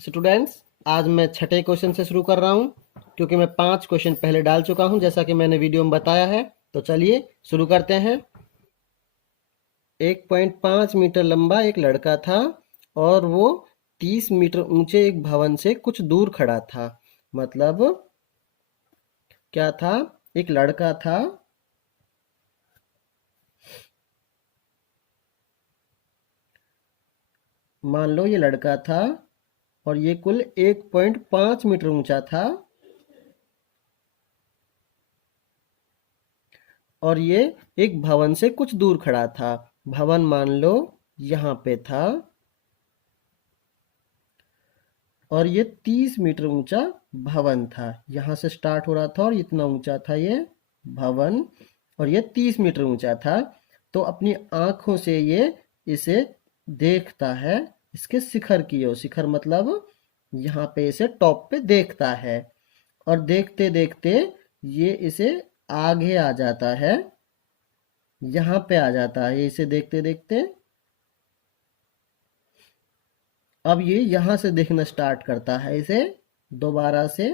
Students, आज मैं छठे क्वेश्चन से शुरू कर रहा हूं क्योंकि मैं 5 क्वेश्चन पहले डाल चुका हूं जैसा कि मैंने वीडियो में बताया है। तो चलिए शुरू करते हैं। 1.5 मीटर लंबा एक लड़का था और वो 30 मीटर ऊंचे एक भवन से कुछ दूर खड़ा था। मतलब क्या था? एक लड़का था, मान लो ये लड़का था और ये कुल 1.5 मीटर ऊंचा था और ये एक भवन से कुछ दूर खड़ा था। भवन मान लो यहाँ पे था और ये 30 मीटर ऊंचा भवन था। यहाँ से स्टार्ट हो रहा था और इतना ऊंचा था ये भवन और ये 30 मीटर ऊंचा था। तो अपनी आंखों से ये इसे देखता है, इसके शिखर की ओर। शिखर मतलब यहाँ पे इसे टॉप पे देखता है और देखते देखते ये इसे आगे आ जाता है, यहाँ पे आ जाता है इसे देखते देखते। अब ये यहाँ से देखना स्टार्ट करता है इसे दोबारा से।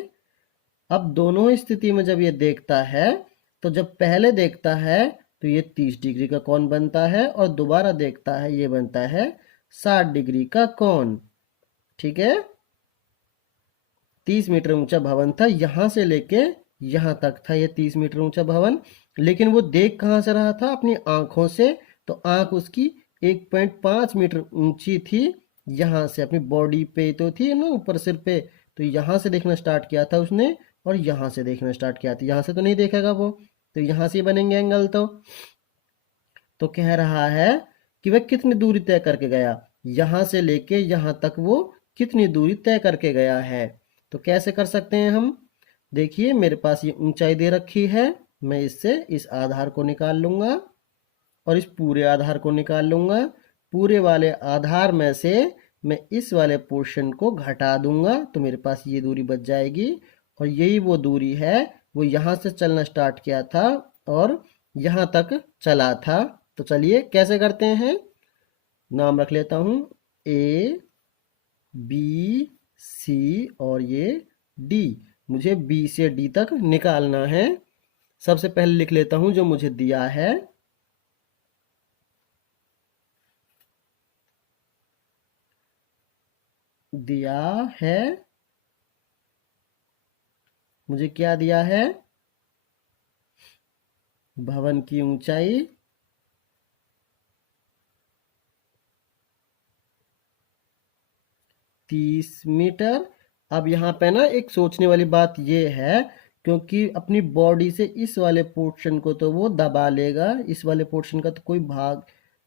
अब दोनों स्थिति में जब ये देखता है तो जब पहले देखता है तो ये 30 डिग्री का कोण बनता है और दोबारा देखता है ये बनता है 60 डिग्री का कोण। ठीक है, 30 मीटर ऊंचा भवन था, यहाँ से लेके यहाँ तक था ये 30 मीटर ऊंचा भवन। लेकिन वो देख कहाँ से रहा था? अपनी आंखों से। तो आंख उसकी 1.5 मीटर ऊंची थी, यहाँ से अपनी बॉडी पे तो थी ना, ऊपर सिर पे। तो यहाँ से देखना स्टार्ट किया था उसने और यहाँ से देखना स्टार्ट किया था। यहाँ से तो नहीं देखेगा वो, तो यहाँ से बनेंगे एंगल। तो कह रहा है कि वह कितनी दूरी तय करके गया, यहाँ से लेके यहाँ तक वो कितनी दूरी तय करके गया है। तो कैसे कर सकते हैं हम? देखिए मेरे पास ये ऊंचाई दे रखी है, मैं इससे इस आधार को निकाल लूंगा और इस पूरे आधार को निकाल लूंगा। पूरे वाले आधार में से मैं इस वाले पोर्शन को घटा दूंगा तो मेरे पास ये दूरी बच जाएगी। और यही वो दूरी है, वो यहाँ से चलना स्टार्ट किया था और यहाँ तक चला था। तो चलिए कैसे करते हैं, नाम रख लेता हूँ ए बी सी और ये डी। मुझे बी से डी तक निकालना है। सबसे पहले लिख लेता हूँ जो मुझे दिया है। दिया है मुझे क्या दिया है? भवन की ऊंचाई 30 मीटर। अब यहाँ पे ना एक सोचने वाली बात ये है, क्योंकि अपनी बॉडी से इस वाले पोर्शन को तो वो दबा लेगा, इस वाले पोर्शन का तो कोई भाग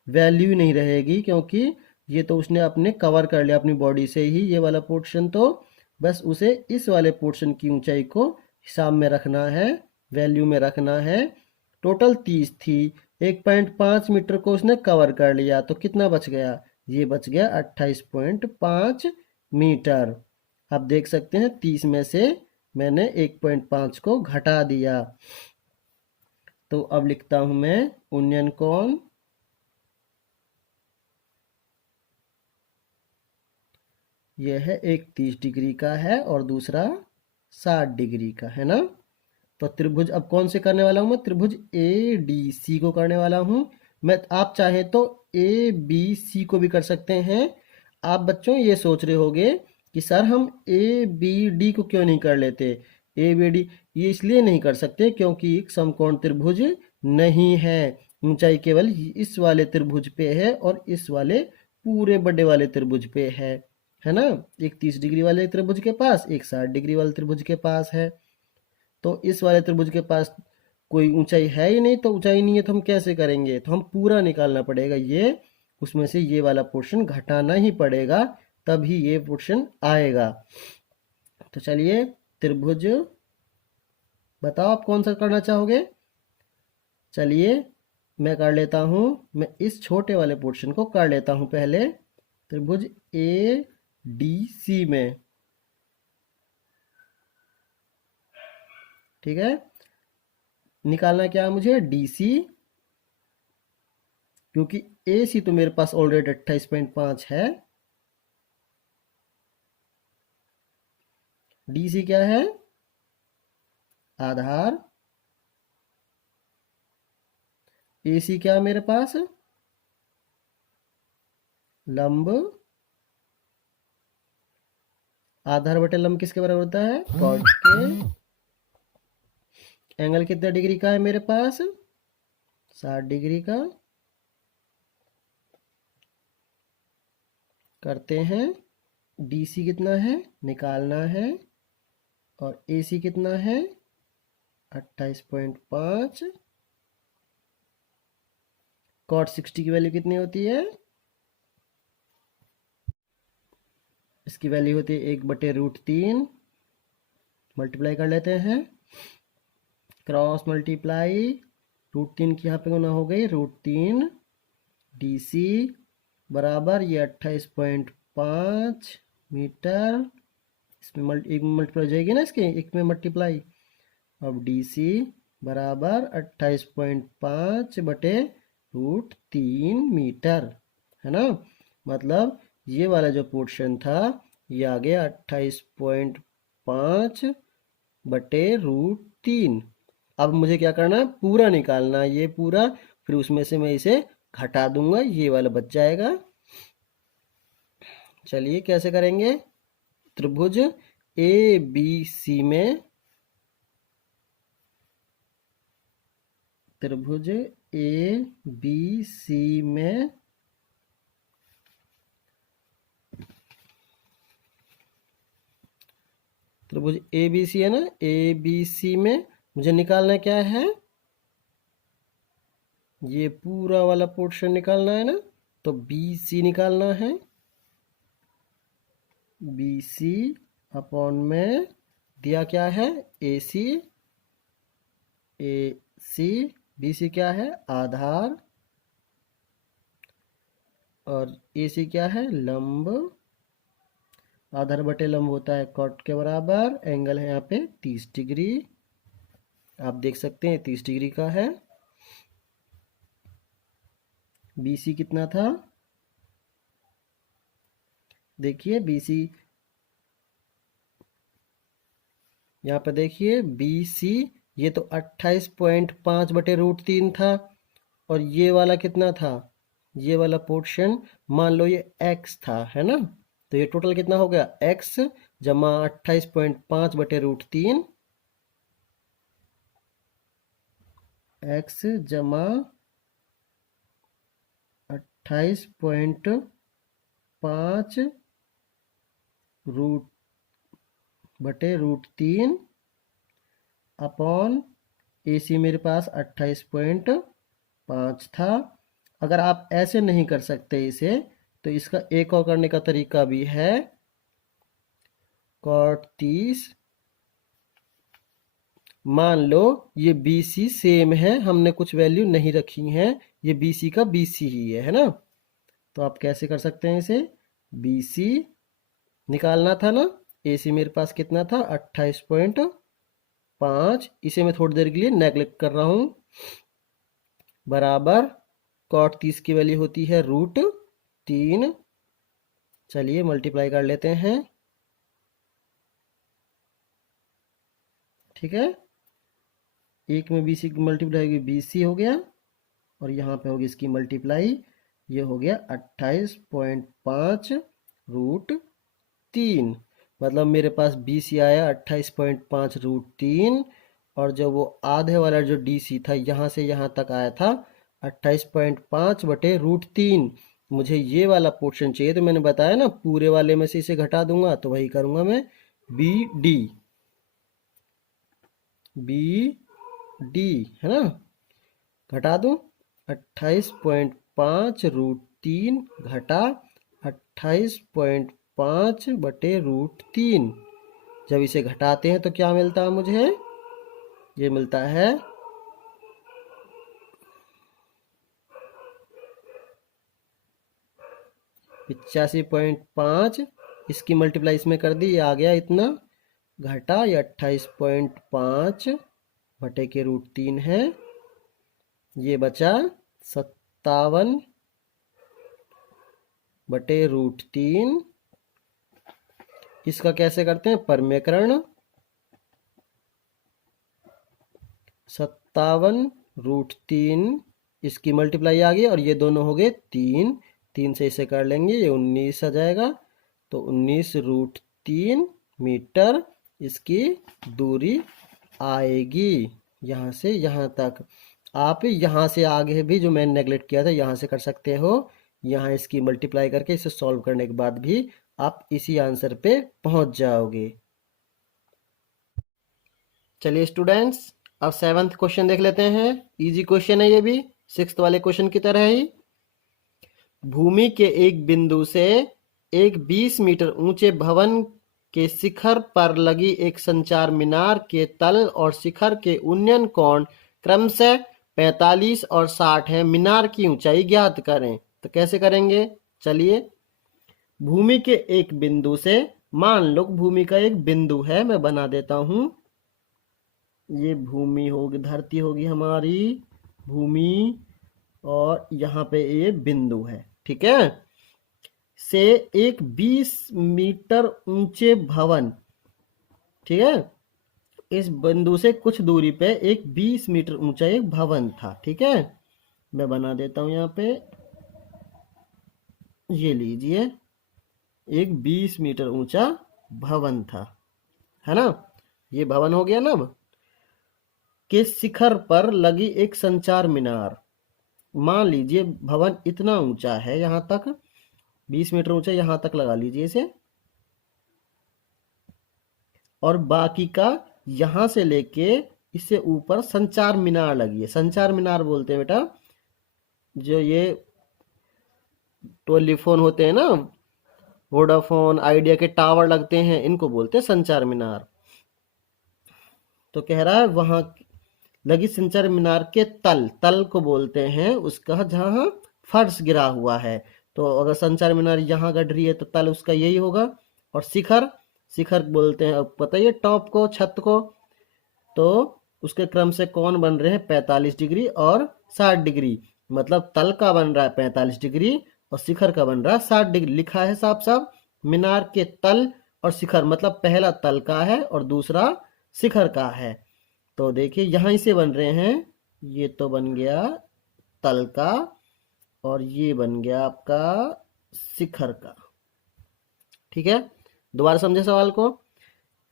वैल्यू नहीं रहेगी, क्योंकि ये तो उसने अपने कवर कर लिया अपनी बॉडी से ही ये वाला पोर्शन। तो बस उसे इस वाले पोर्शन की ऊंचाई को हिसाब में रखना है, वैल्यू में रखना है। टोटल 30 थी, 1.5 मीटर को उसने कवर कर लिया, तो कितना बच गया? ये बच गया 28.5 मीटर। आप देख सकते हैं 30 में से मैंने 1.5 को घटा दिया। तो अब लिखता हूं मैं उन्नयन कोण। यह है एक 30 डिग्री का है और दूसरा 60 डिग्री का है ना। तो त्रिभुज अब कौन से करने वाला हूं मैं? त्रिभुज ए डी सी को करने वाला हूं मैं। आप चाहे तो ए बी सी को भी कर सकते हैं। आप बच्चों ये सोच रहे होगे कि सर हम ए बी डी को क्यों नहीं कर लेते? ए बी डी ये इसलिए नहीं कर सकते क्योंकि एक समकोण त्रिभुज नहीं है। ऊंचाई केवल इस वाले त्रिभुज पे है और इस वाले पूरे बड़े वाले त्रिभुज पे है ना। एक 30 डिग्री वाले त्रिभुज के पास, एक 60 डिग्री वाले त्रिभुज के पास है। तो इस वाले त्रिभुज के पास कोई ऊंचाई है ही नहीं, तो ऊंचाई नहीं है तो हम कैसे करेंगे? तो हम पूरा निकालना पड़ेगा ये, उसमें से ये वाला पोर्शन घटाना ही पड़ेगा, तभी ये पोर्शन आएगा। तो चलिए त्रिभुज बताओ आप कौन सा करना चाहोगे? चलिए मैं कर लेता हूँ, मैं इस छोटे वाले पोर्शन को कर लेता हूँ पहले। त्रिभुज ए डी सी में, ठीक है। निकालना क्या है मुझे? डी सी, क्योंकि ए सी तो मेरे पास ऑलरेडी 28.5 है। DC क्या है? आधार। AC क्या है मेरे पास? लंब। आधार बटे लंब किसके बराबर होता है? कॉट के। एंगल कितना डिग्री का है मेरे पास? 60 डिग्री का। करते हैं। DC कितना है निकालना है, और AC कितना है? 28.5। कॉट 60 की वैल्यू कितनी होती है? इसकी वैल्यू होती है 1/√3। मल्टीप्लाई कर लेते हैं। Cross multiply. √3 की यहाँ पे गुना हो गई √3। DC बराबर ये 28.5 मीटर। इसमें एक में मल्टीप्लाई हो जाएगी ना, इसके एक में मल्टीप्लाई। अब DC बराबर 28.5/√3 मीटर, है ना। मतलब ये वाला जो पोर्शन था ये आ गया 28.5/√3। अब मुझे क्या करना है? पूरा निकालना है ये पूरा, फिर उसमें से मैं इसे घटा दूंगा, ये वाला बच जाएगा। चलिए कैसे करेंगे? त्रिभुज ABC में, त्रिभुज ABC में त्रिभुज ABC है ना, ABC में मुझे निकालना क्या है? ये पूरा वाला पोर्शन निकालना है ना, तो BC निकालना है। BC अपॉन में दिया क्या है? AC। BC क्या है? आधार। और AC क्या है? लंब। आधार बटे लंब होता है कॉट के बराबर। एंगल है यहाँ पे 30 डिग्री। आप देख सकते हैं 30 डिग्री का है। BC कितना था? देखिए BC यहाँ पे देखिए BC, ये तो 28.5/√3 था। और ये वाला कितना था? ये वाला पोर्शन मान लो ये x था, है ना। तो ये टोटल कितना हो गया? x जमा 28.5/√3। x जमा 28.5/√3 अपॉन AC मेरे पास 28.5 था। अगर आप ऐसे नहीं कर सकते इसे, तो इसका एक और करने का तरीका भी है। cot 30, मान लो ये BC सेम है, हमने कुछ वैल्यू नहीं रखी है, ये BC का BC ही है ना। तो आप कैसे कर सकते हैं इसे? BC निकालना था ना, AC मेरे पास कितना था? 28.5। इसे मैं थोड़ी देर के लिए नेगलेक्ट कर रहा हूँ। बराबर cot 30 की वैल्यू होती है √3। चलिए मल्टीप्लाई कर लेते हैं। ठीक है, एक में BC की मल्टीप्लाई होगी, BC हो गया, और यहाँ पे होगी इसकी मल्टीप्लाई, ये हो गया 28.5/√3। मतलब मेरे पास BC आया 28.5/√3। और जब वो आधे वाला जो DC था यहाँ से यहाँ तक आया था 28.5/√3। मुझे ये वाला पोर्शन चाहिए, तो मैंने बताया ना पूरे वाले में से इसे घटा दूंगा, तो वही करूंगा मैं। BD है ना, घटा दूं। 28.5/√3 घटा 28.5/√3। जब इसे घटाते हैं तो क्या मिलता है मुझे? ये मिलता है 85.5। इसकी मल्टीप्लाई इसमें कर दी, ये आ गया इतना। घटा ये 28.5/√3 है। ये बचा 57/√3। इसका कैसे करते हैं, परमेकरण 57√3, इसकी मल्टीप्लाई आ गई और ये दोनों हो गए 3, 3 से इसे कर लेंगे, ये 19 आ जाएगा। तो 19√3 मीटर इसकी दूरी आएगी यहाँ से यहाँ तक। आप यहाँ से आगे भी जो मैंने नेगलेक्ट किया था यहाँ से कर सकते हो, यहाँ इसकी मल्टीप्लाई करके इसे सॉल्व करने के बाद भी आप इसी आंसर पे पहुंच जाओगे। चलिए स्टूडेंट्स, अब 7th क्वेश्चन देख लेते हैं। इजी क्वेश्चन है ये भी, 6th वाले क्वेश्चन की तरह ही। भूमि के एक बिंदु से एक 20 मीटर ऊंचे भवन के शिखर पर लगी एक संचार मीनार के तल और शिखर के उन्नयन कोण क्रमशः 45 और 60 है। मीनार की ऊंचाई ज्ञात करें। तो कैसे करेंगे, चलिए। भूमि के एक बिंदु से, मान लो भूमि का एक बिंदु है, मैं बना देता हूं। ये भूमि होगी, धरती होगी हमारी भूमि, और यहाँ पे ये बिंदु है, ठीक है। से एक 20 मीटर ऊंचे भवन, ठीक है। इस बिंदु से कुछ दूरी पे एक 20 मीटर ऊंचा एक भवन था, ठीक है। मैं बना देता हूं यहाँ पे, ये लीजिए, एक 20 मीटर ऊंचा भवन था, है ना। ये भवन हो गया ना। अब के शिखर पर लगी एक संचार मीनार, मान लीजिए भवन इतना ऊंचा है, यहां तक 20 मीटर ऊंचा, यहां तक लगा लीजिए इसे, और बाकी का यहां से लेके इससे ऊपर संचार मीनार लगी है। संचार मीनार बोलते हैं बेटा, जो ये टेलीफोन होते हैं ना, वोडाफोन आइडिया के टावर लगते हैं, इनको बोलते हैं संचार मीनार। तो कह रहा है वहां लगी संचार मीनार के तल को बोलते हैं उसका जहां फर्श गिरा हुआ है। तो अगर संचार मीनार यहाँ गढ़ रही है तो तल उसका यही होगा। और शिखर बोलते हैं, अब पता है टॉप को, छत को। तो उसके क्रम से कौन बन रहे हैं, 45 डिग्री और 60 डिग्री। मतलब तल का बन रहा है 45 डिग्री और शिखर का बन रहा है 60 डिग्री। लिखा है साफ साफ, मीनार के तल और शिखर, मतलब पहला तल का है और दूसरा शिखर का है। तो देखिए यहां से बन रहे हैं, ये तो बन गया तल का और ये बन गया आपका शिखर का, ठीक है। दोबारा समझे सवाल को।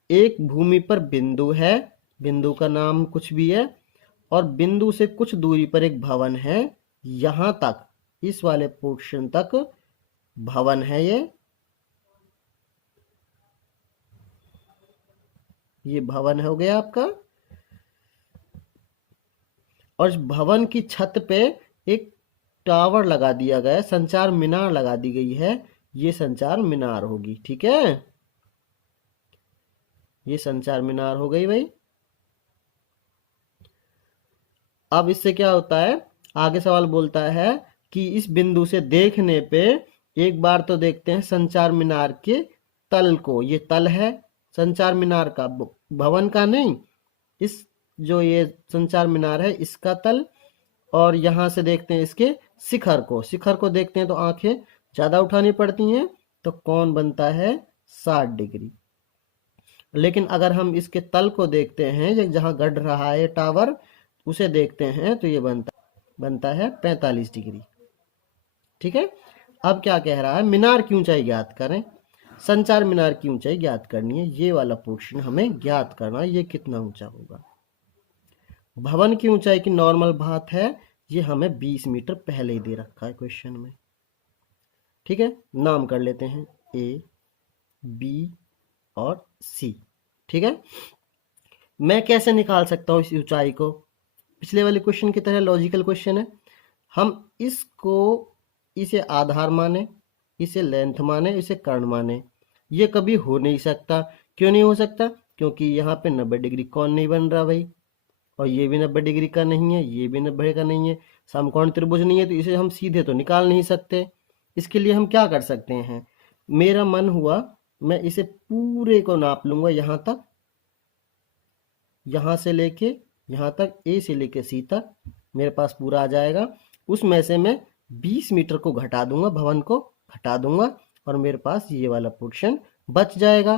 एक भूमि पर बिंदु है, बिंदु का नाम कुछ भी है, और बिंदु से कुछ दूरी पर एक भवन है, यहां तक, इस वाले पोर्शन तक भवन है। ये भवन हो गया आपका। और भवन की छत पे एक टावर लगा दिया गया है, संचार मीनार लगा दी गई है, ये संचार मीनार होगी, ठीक है। ये संचार मीनार हो गई भाई। अब इससे क्या होता है, आगे सवाल बोलता है कि इस बिंदु से देखने पे एक बार तो देखते हैं संचार मीनार के तल को। ये तल है संचार मीनार का, भवन का नहीं। इस जो ये संचार मीनार है इसका तल, और यहां से देखते हैं इसके शिखर को। शिखर को देखते हैं तो आंखें ज्यादा उठानी पड़ती हैं, तो कौन बनता है, 60 डिग्री। लेकिन अगर हम इसके तल को देखते हैं, ये जहां गढ़ रहा है टावर, उसे देखते हैं तो ये बनता है 45 डिग्री, ठीक है। अब क्या कह रहा है, मीनार की ऊंचाई ज्ञात करें। संचार मीनार की ऊंचाई ज्ञात करनी है, ये वाला पोर्शन हमें ज्ञात करना है, ये कितना ऊंचा होगा। भवन की ऊंचाई की नॉर्मल बात है, ये हमें 20 मीटर पहले ही दे रखा है क्वेश्चन में, ठीक है। नाम कर लेते हैं ए, बी और सी, ठीक है। मैं कैसे निकाल सकता हूँ इस ऊंचाई को, पिछले वाले क्वेश्चन की तरह लॉजिकल क्वेश्चन है। हम इसे आधार माने, इसे लेंथ माने, इसे कर्ण माने। ये कभी हो नहीं सकता। क्यों नहीं हो सकता, क्योंकि यहाँ पे 90 डिग्री कौन नहीं बन रहा भाई, और ये भी 90 डिग्री का नहीं है, ये भी 90 का नहीं है, समकोण त्रिभुज नहीं है, तो इसे हम सीधे तो निकाल नहीं सकते। इसके लिए हम क्या कर सकते हैं, मेरा मन हुआ मैं इसे पूरे को नाप लूंगा, यहाँ तक, यहाँ से लेके यहाँ तक, ए से लेके सी तक मेरे पास पूरा आ जाएगा। उसमें से मैं 20 मीटर को घटा दूंगा, भवन को घटा दूंगा, और मेरे पास ये वाला पोर्शन बच जाएगा।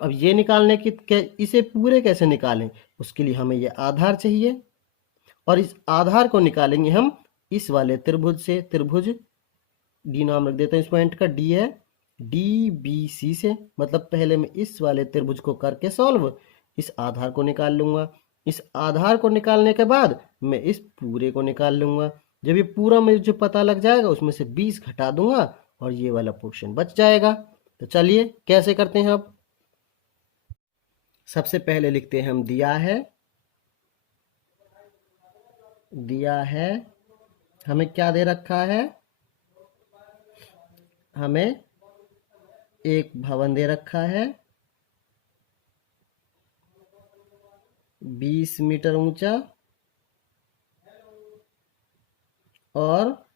अब ये निकालने की इसे पूरे कैसे निकालें, उसके लिए हमें ये आधार चाहिए और इस आधार को निकालेंगे हम इस वाले त्रिभुज से। त्रिभुज डी नाम रख देते हैं इस पॉइंट का, डी है, डी बी सी से। मतलब पहले मैं इस वाले त्रिभुज को करके सॉल्व इस आधार को निकाल लूंगा। इस आधार को निकालने के बाद मैं इस पूरे को निकाल लूंगा। जब ये पूरा मुझे जो पता लग जाएगा उसमें से 20 घटा दूंगा और ये वाला पोर्शन बच जाएगा। तो चलिए कैसे करते हैं। अब सबसे पहले लिखते हैं हम दिया है हमें क्या दे रखा है, हमें एक भवन दे रखा है 20 मीटर ऊंचा और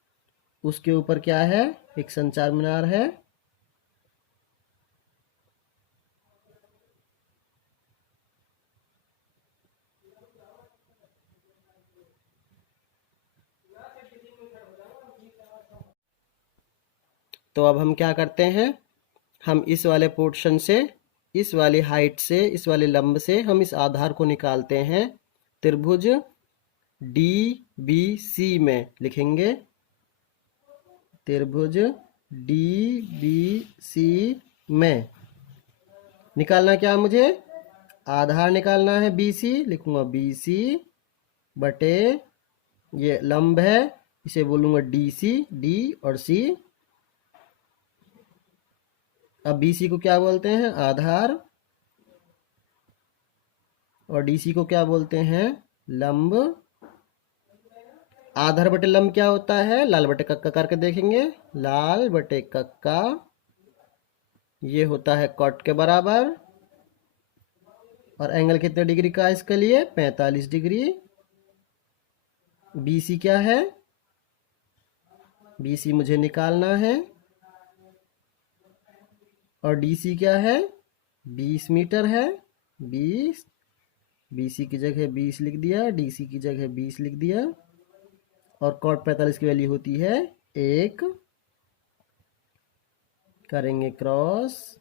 उसके ऊपर क्या है, एक संचार मीनार है। तो अब हम क्या करते हैं, हम इस वाले पोर्शन से, इस वाली हाइट से, इस वाले लंब से हम इस आधार को निकालते हैं। त्रिभुज डी बी सी में लिखेंगे, त्रिभुज डी बी सी में निकालना क्या है मुझे, आधार निकालना है बी सी। लिखूंगा बी सी बटे ये लंब है, इसे बोलूंगा डी सी, डी और सी। अब बी सी को क्या बोलते हैं, आधार, और डी सी को क्या बोलते हैं, लंब। आधार बटे लंब क्या होता है, लाल बटे कक्का करके देखेंगे, लाल बटे कक्का ये होता है कॉट के बराबर। और एंगल कितने डिग्री का है इसके लिए, 45 डिग्री। बीसी क्या है, बीसी मुझे निकालना है। और डीसी क्या है, 20 मीटर है, 20। बीसी की जगह 20 लिख दिया, डीसी की जगह 20 लिख दिया। और कॉट 45 की वैल्यू होती है 1। करेंगे क्रॉस,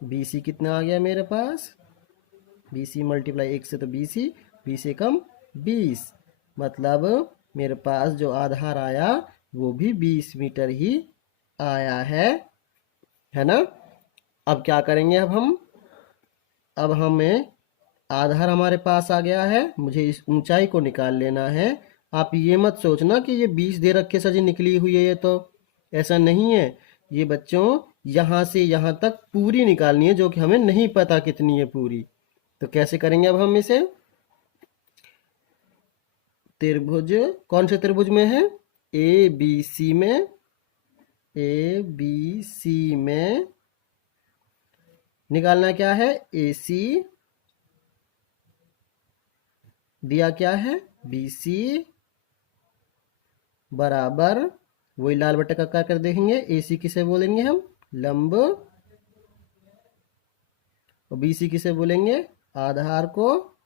बीसी कितना आ गया मेरे पास, बीसी मल्टीप्लाई 1 से तो बीसी, 20 एकम 20। मतलब मेरे पास जो आधार आया वो भी 20 मीटर ही आया है ना। अब क्या करेंगे, अब हमें आधार हमारे पास आ गया है, मुझे इस ऊंचाई को निकाल लेना है। आप ये मत सोचना कि ये 20 दे रखे सजी निकली हुई है, ये तो ऐसा नहीं है। ये बच्चों यहाँ से यहाँ तक पूरी निकालनी है, जो कि हमें नहीं पता कितनी है पूरी। तो कैसे करेंगे अब हम इसे, त्रिभुज कौन से त्रिभुज में है, ए बी सी में, ए बी सी में निकालना क्या है, ए सी दिया क्या है, बी सी बराबर वही लाल बटे का कर देखेंगे, ए सी किसे बोलेंगे हम, लंब। और बी सी किसे बोलेंगे, आधार को।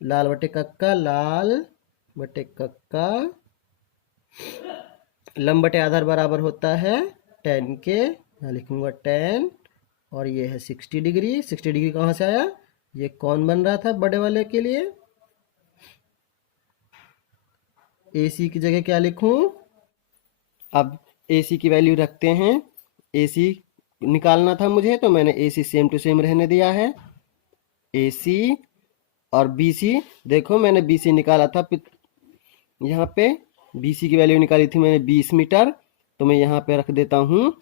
लाल बटे कक्का, लाल बटे कक्का, लंब बटे आधार बराबर होता है 10 के। यहाँ लिखूंगा 10 और ये है 60 डिग्री। 60 डिग्री कहाँ से आया, ये कौन बन रहा था बड़े वाले के लिए। AC की जगह क्या लिखूं, अब AC की वैल्यू रखते हैं। AC निकालना था मुझे तो मैंने AC सेम टू सेम रहने दिया है। AC और BC, देखो मैंने BC निकाला था, यहाँ पे BC की वैल्यू निकाली थी मैंने 20 मीटर, तो मैं यहाँ पे रख देता हूँ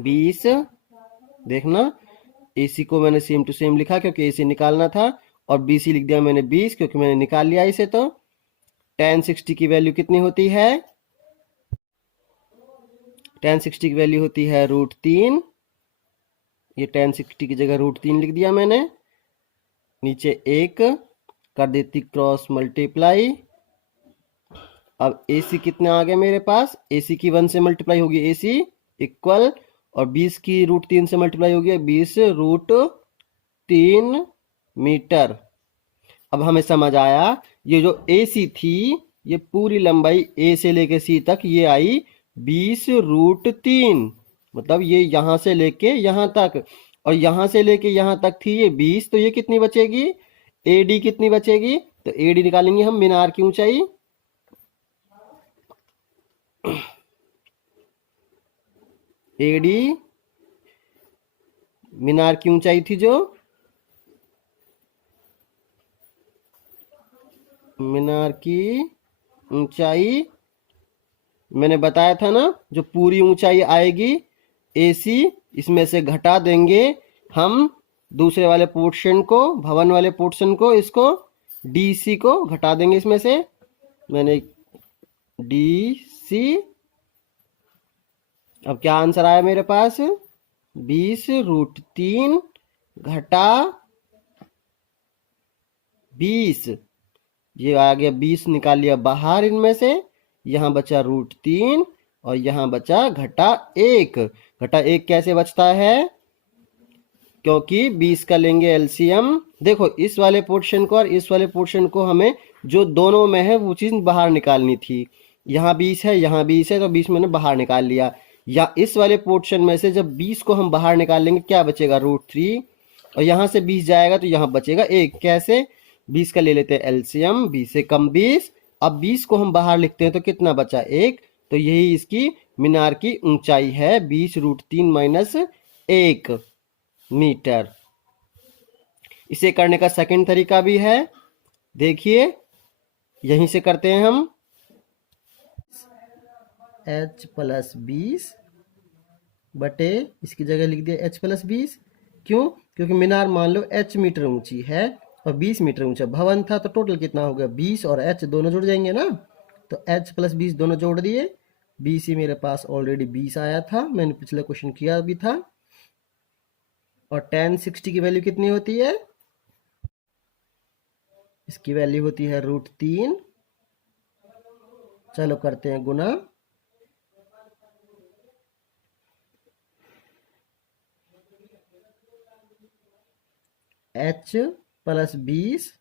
20। देखना AC को मैंने सेम टू सेम लिखा क्योंकि AC निकालना था, और BC लिख दिया मैंने 20 क्योंकि मैंने निकाल लिया इसे। तो tan 60 की वैल्यू कितनी होती है, tan 60 की वैल्यू होती है √3। ये tan 60 की जगह √3 लिख दिया मैंने, नीचे 1 कर देती क्रॉस मल्टीप्लाई। अब AC कितने आ गए मेरे पास, AC की 1 से मल्टीप्लाई होगी AC इक्वल, और 20 की √3 से मल्टीप्लाई होगी 20 √3 मीटर। अब हमें समझ आया, ये जो AC थी ये पूरी लंबाई A से लेके C तक ये आई 20√3, मतलब ये यहां से लेके यहां तक, और यहां से लेके यहां तक थी ये 20, तो ये कितनी बचेगी, एडी कितनी बचेगी, तो एडी निकालेंगे हम मीनार की ऊंचाई। एडी मीनार की ऊंचाई थी, जो मीनार की ऊंचाई मैंने बताया था ना, जो पूरी ऊंचाई आएगी एसी, इसमें से घटा देंगे हम दूसरे वाले पोर्शन को, भवन वाले पोर्शन को, इसको डीसी को घटा देंगे इसमें से। मैंने डीसी, अब क्या आंसर आया मेरे पास, 20√3 घटा 20, ये आ गया 20, निकाल लिया बाहर इनमें से, यहाँ बचा √3 और यहाँ बचा घटा 1। घटा 1 कैसे बचता है, क्योंकि 20 का लेंगे एलसीएम। देखो इस वाले पोर्शन को और इस वाले पोर्शन को हमें जो दोनों में है वो चीज बाहर निकालनी थी। यहाँ 20 है, यहाँ 20 है, तो 20 मैंने बाहर निकाल लिया। या इस वाले पोर्शन में से जब 20 को हम बाहर निकाल लेंगे, क्या बचेगा, √3, और यहाँ से 20 जाएगा तो यहाँ बचेगा 1। कैसे, 20 का ले लेते हैं एलसीएम, 20 से कम 20, अब 20 को हम बाहर लिखते हैं तो कितना बचा, 1। तो यही इसकी मीनार की ऊंचाई है, 20√3 - 1 मीटर। इसे करने का सेकंड तरीका भी है, देखिए यहीं से करते हैं हम। H+20 बटे, इसकी जगह लिख दिया H+20, क्यों, क्योंकि मीनार मान लो H मीटर ऊंची है और 20 मीटर ऊंचा भवन था, तो टोटल कितना हो गया, 20 और H दोनों जुड़ जाएंगे ना, तो H+20 दोनों जोड़ दिए। 20 ही मेरे पास ऑलरेडी 20 आया था, मैंने पिछले क्वेश्चन किया भी था। और tan 60 की वैल्यू कितनी होती है, इसकी वैल्यू होती है √3। चलो करते हैं गुना, H+20,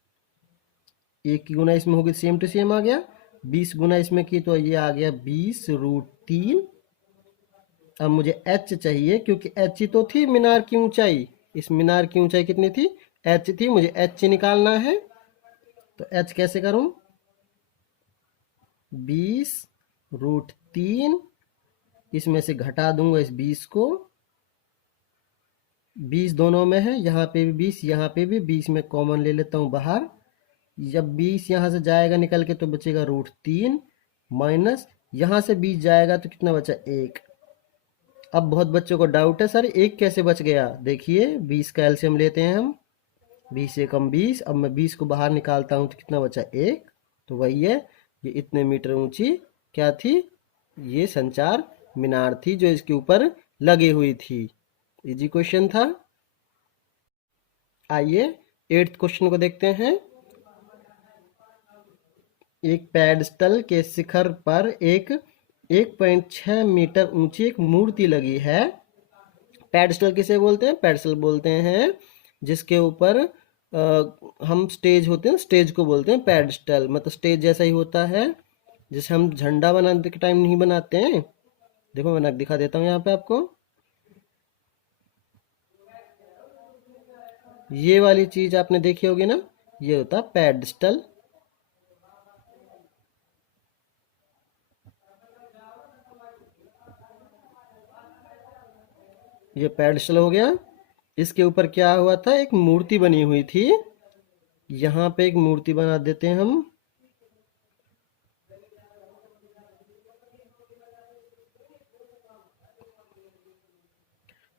एक की गुना इसमें होगी, सेम टू सेम आ गया, 20 गुना इसमें की तो ये आ गया 20√3। अब मुझे H चाहिए, क्योंकि H तो थी मीनार की ऊंचाई, इस मीनार की ऊंचाई कितनी थी, H थी, मुझे H निकालना है। तो H कैसे करूं, 20√3, इसमें से घटा दूंगा इस 20 को, 20 दोनों में है, यहाँ पे भी 20, यहाँ पे भी 20, में कॉमन ले लेता हूँ बाहर। जब 20 यहाँ से जाएगा निकल के तो बचेगा √3, माइनस यहाँ से 20 जाएगा तो कितना बचा, 1। अब बहुत बच्चों को डाउट है, सर 1 कैसे बच गया, देखिए 20 का एलसीएम लेते हैं हम, 20 से कम 20, अब मैं 20 को बाहर निकालता हूँ तो कितना बचा, 1। तो वही है, ये इतने मीटर ऊंची क्या थी, ये संचार मीनार थी जो इसके ऊपर लगी हुई थी। इजी क्वेश्चन था। आइए 8th क्वेश्चन को देखते हैं। एक पेडस्टल के शिखर पर एक 1.6 मीटर ऊंची एक मूर्ति लगी है। पेडस्टल किसे बोलते हैं, पेडस्टल बोलते हैं जिसके ऊपर हम स्टेज होते हैं, स्टेज को बोलते हैं पेडस्टल, मतलब स्टेज जैसा ही होता है, जैसे हम झंडा बनाने के टाइम नहीं बनाते हैं। देखो मैं दिखा देता हूँ यहाँ पे आपको, ये वाली चीज आपने देखी होगी ना, ये होता है पेडस्टल। ये पेडस्टल हो गया। इसके ऊपर क्या हुआ था, एक मूर्ति बनी हुई थी, यहाँ पे एक मूर्ति बना देते हैं हम।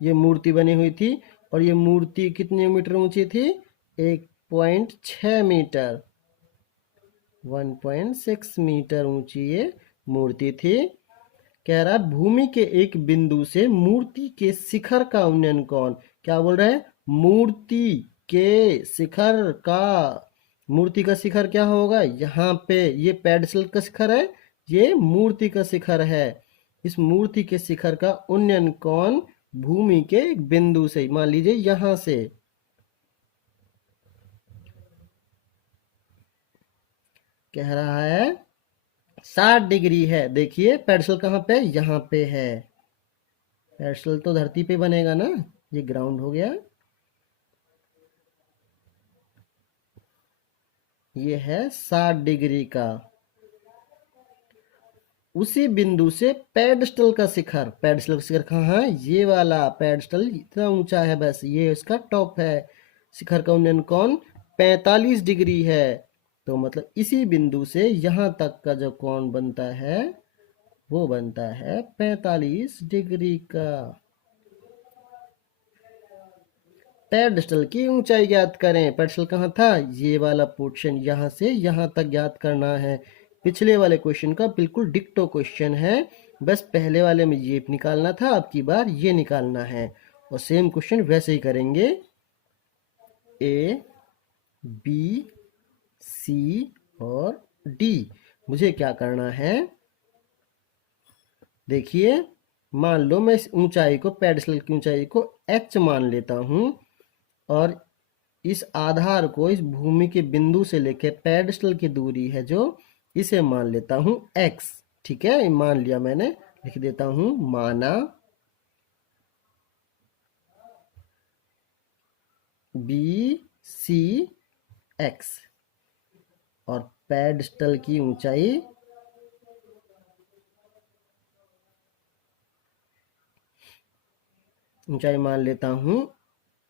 ये मूर्ति बनी हुई थी और ये मूर्ति कितने मीटर ऊंची थी, 1.6 मीटर, 1.6 मीटर ऊंची ये मूर्ति थी। कह रहा है भूमि के एक बिंदु से मूर्ति के शिखर का उन्नयन कौन, क्या बोल रहे हैं, मूर्ति के शिखर का, मूर्ति का शिखर क्या होगा, यहाँ पे ये पेडस्टल का शिखर है, ये मूर्ति का शिखर है। इस मूर्ति के शिखर का उन्नयन कौन, भूमि के एक बिंदु से, मान लीजिए यहां से, कह रहा है 60 डिग्री है। देखिए पेडस्टल कहाँ पे, यहाँ पे है। पेडस्टल तो धरती पे बनेगा ना, ये ग्राउंड हो गया। ये है 60 डिग्री का। उसी बिंदु से पेडस्टल का शिखर, पेडस्टल का शिखर कहाँ है, ये वाला पेडस्टल इतना ऊंचा है, बस ये इसका टॉप है। शिखर का उन्नयन कोण 45 डिग्री है। तो मतलब इसी बिंदु से यहाँ तक का जो कोण बनता है वो बनता है 45 डिग्री का। पेडस्टल की ऊंचाई ज्ञात करें। पेडस्टल कहाँ था, ये वाला पोर्शन, यहाँ से यहाँ तक ज्ञात करना है। पिछले वाले क्वेश्चन का बिल्कुल डिक्टो क्वेश्चन है, बस पहले वाले में ये निकालना था, अब की बार ये निकालना है। और सेम क्वेश्चन वैसे ही करेंगे। ए, बी, सी और डी। मुझे क्या करना है, देखिए मान लो मैं इस ऊंचाई को, पेडस्टल की ऊंचाई को h मान लेता हूं, और इस आधार को इस भूमि के बिंदु से लेकर पेडस्टल की दूरी है जो, इसे मान लेता हूं x। ठीक है, मान लिया मैंने, लिख देता हूं माना बी सी x, और पेडस्टल की ऊंचाई मान लेता हूं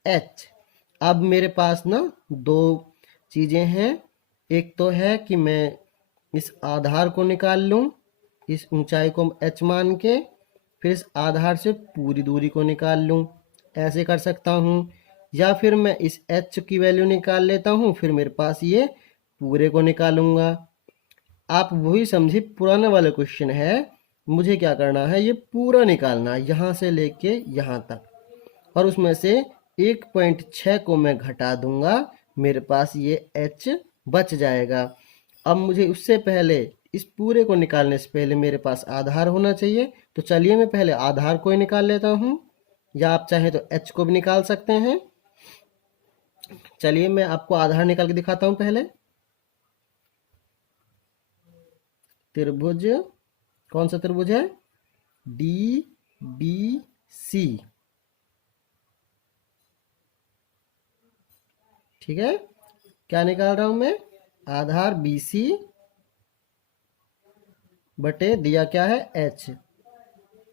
h। अब मेरे पास ना दो चीजें हैं। एक तो है कि मैं इस आधार को निकाल लूं, इस ऊंचाई को h मान के, फिर इस आधार से पूरी दूरी को निकाल लूं, ऐसे कर सकता हूं। या फिर मैं इस h की वैल्यू निकाल लेता हूं, फिर मेरे पास ये पूरे को निकालूंगा। आप वही समझिए, पुराना वाला क्वेश्चन है, मुझे क्या करना है, ये पूरा निकालना है यहाँ से लेके यहाँ तक, और उसमें से 1.6 को मैं घटा दूंगा, मेरे पास ये h बच जाएगा। अब मुझे उससे पहले, इस पूरे को निकालने से पहले मेरे पास आधार होना चाहिए, तो चलिए मैं पहले आधार को ही निकाल लेता हूँ, या आप चाहें तो h को भी निकाल सकते हैं। चलिए मैं आपको आधार निकाल के दिखाता हूँ पहले। त्रिभुज, कौन सा त्रिभुज है, डी बी सी। ठीक है, क्या निकाल रहा हूं मैं, आधार BC बटे दिया क्या है H,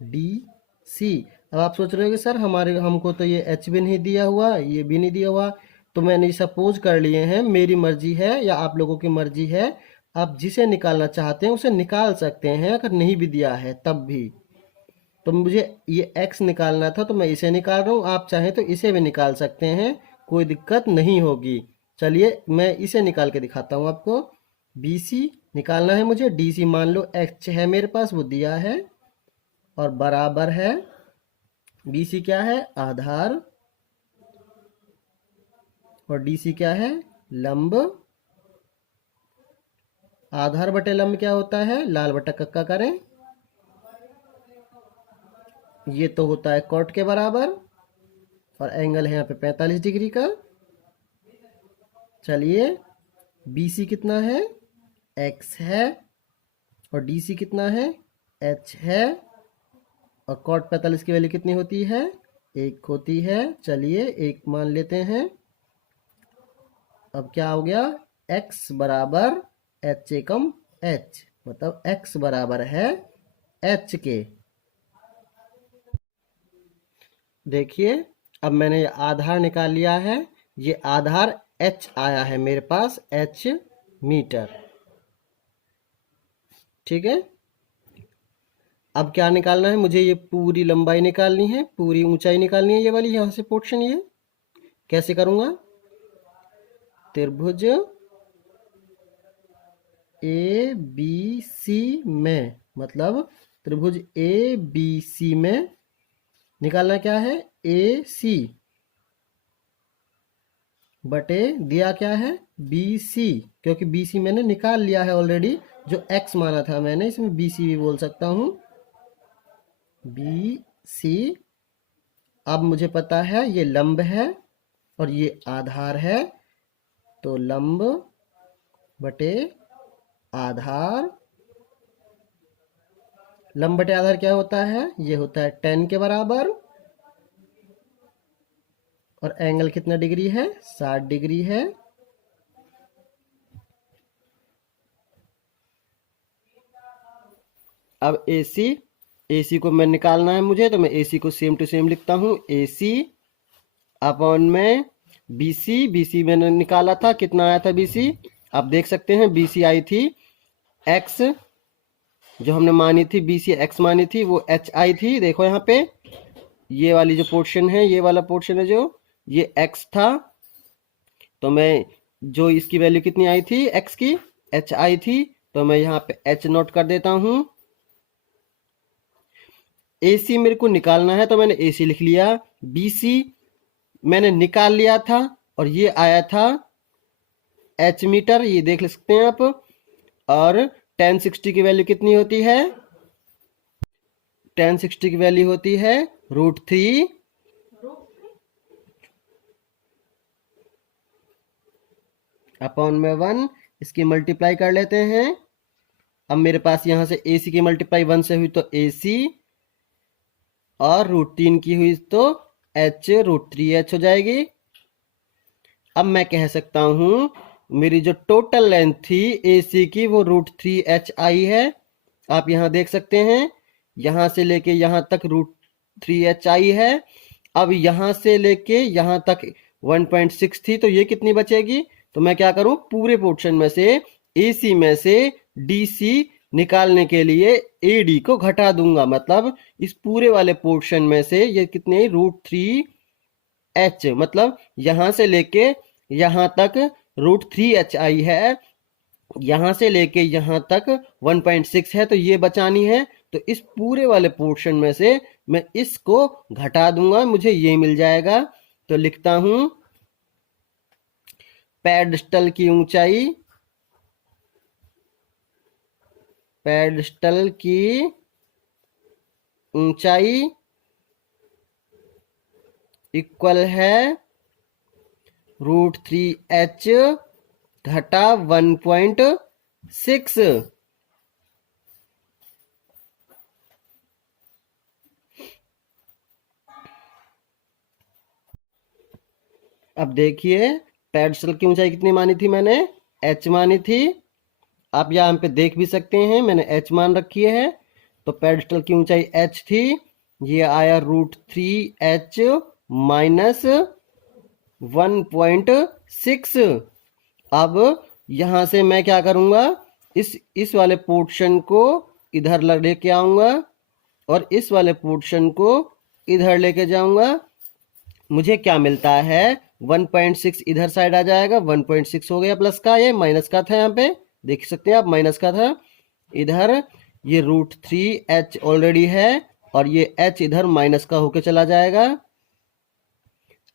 DC। अब आप सोच रहे हो कि सर हमको तो ये H भी नहीं दिया हुआ, ये भी नहीं दिया हुआ, तो मैंने सपोज कर लिए हैं, मेरी मर्जी है या आप लोगों की मर्जी है, आप जिसे निकालना चाहते हैं उसे निकाल सकते हैं, अगर नहीं भी दिया है तब भी। तो मुझे ये x निकालना था तो मैं इसे निकाल रहा हूँ, आप चाहें तो इसे भी निकाल सकते हैं, कोई दिक्कत नहीं होगी। चलिए मैं इसे निकाल के दिखाता हूँ आपको। BC निकालना है मुझे, DC मान लो h है मेरे पास, वो दिया है, और बराबर है, BC क्या है, आधार, और DC क्या है, लंब। आधार बटे लंब क्या होता है, लाल बटा कक्का करें, ये तो होता है कॉट के बराबर, और एंगल है यहाँ पे 45 डिग्री का। चलिए BC कितना है, x है, और DC कितना है, h है, और कॉट 45 की वैल्यू कितनी होती है, 1 होती है। चलिए 1 मान लेते हैं। अब क्या हो गया, x बराबर h एकम h, मतलब x बराबर है h के। देखिए अब मैंने आधार निकाल लिया है, ये आधार h आया है मेरे पास, h मीटर। ठीक है, अब क्या निकालना है मुझे, ये पूरी लंबाई निकालनी है, पूरी ऊंचाई निकालनी है, ये वाली यहाँ से पोर्शन। ये कैसे करूँगा, त्रिभुज ABC में, मतलब त्रिभुज ABC में निकालना क्या है, AC बटे दिया क्या है BC, क्योंकि BC मैंने निकाल लिया है ऑलरेडी, जो x माना था मैंने, इसमें BC भी बोल सकता हूँ, BC। अब मुझे पता है ये लंब है और ये आधार है, तो लंब बटे आधार लंब बटे आधार क्या होता है? ये होता है 10 के बराबर। और एंगल कितना डिग्री है? 60 डिग्री है। अब AC को मैं निकालना है मुझे, तो मैं AC को सेम टू सेम लिखता हूँ। AC अपॉन में BC मैंने निकाला था, कितना आया था BC? आप देख सकते हैं BC आई थी X, जो हमने मानी थी BC X मानी थी, वो H आई थी। देखो यहाँ पे ये वाली जो पोर्शन है, ये वाला पोर्शन है जो, ये X था। तो मैं जो इसकी वैल्यू कितनी आई थी X की? H आई थी। तो मैं यहाँ पे H नोट कर देता हूँ। AC मेरे को निकालना है, तो मैंने AC लिख लिया। BC मैंने निकाल लिया था, और ये आया था H मीटर, ये देख सकते हैं आप। और 1060 की वैल्यू कितनी होती है? 1060 की वैल्यू होती है √3 अपॉन में 1। इसकी मल्टीप्लाई कर लेते हैं। अब मेरे पास यहां से AC की मल्टीप्लाई 1 से हुई तो AC, और √3 की हुई तो H, √3H हो जाएगी। अब मैं कह सकता हूं मेरी जो टोटल लेंथ थी AC की, वो √3H आई है। आप यहां देख सकते हैं, यहां से लेके यहां तक √3H आई है। अब यहां से लेके यहां तक 1.6 थी, तो ये कितनी बचेगी? तो मैं क्या करूं, पूरे पोर्शन में से AC में से DC निकालने के लिए AD को घटा दूंगा। मतलब इस पूरे वाले पोर्शन में से ये कितने? √3H, मतलब यहां से लेके यहां तक √3H आई है, यहां से लेके यहां तक 1.6 है, तो ये बचानी है। तो इस पूरे वाले पोर्शन में से मैं इसको घटा दूंगा, मुझे ये मिल जाएगा। तो लिखता हूं पेडस्टल की ऊंचाई, पेडस्टल की ऊंचाई इक्वल है √3H घटा 1.6। अब देखिए पेडस्टल की ऊंचाई कितनी मानी थी मैंने? H मानी थी। आप यहाँ पे देख भी सकते हैं, मैंने H मान रखी है। तो पेडस्टल की ऊंचाई H थी, ये आया √3H माइनस 1.6। अब यहां से मैं क्या करूंगा, इस वाले पोर्शन को इधर लेके आऊंगा, और इस वाले पोर्शन को इधर लेके जाऊंगा। मुझे क्या मिलता है? 1.6 इधर साइड आ जाएगा, 1.6 हो गया प्लस का, ये माइनस का था, यहाँ पे देख सकते हैं आप माइनस का था। इधर ये √3H ऑलरेडी है, और ये H इधर माइनस का होके चला जाएगा।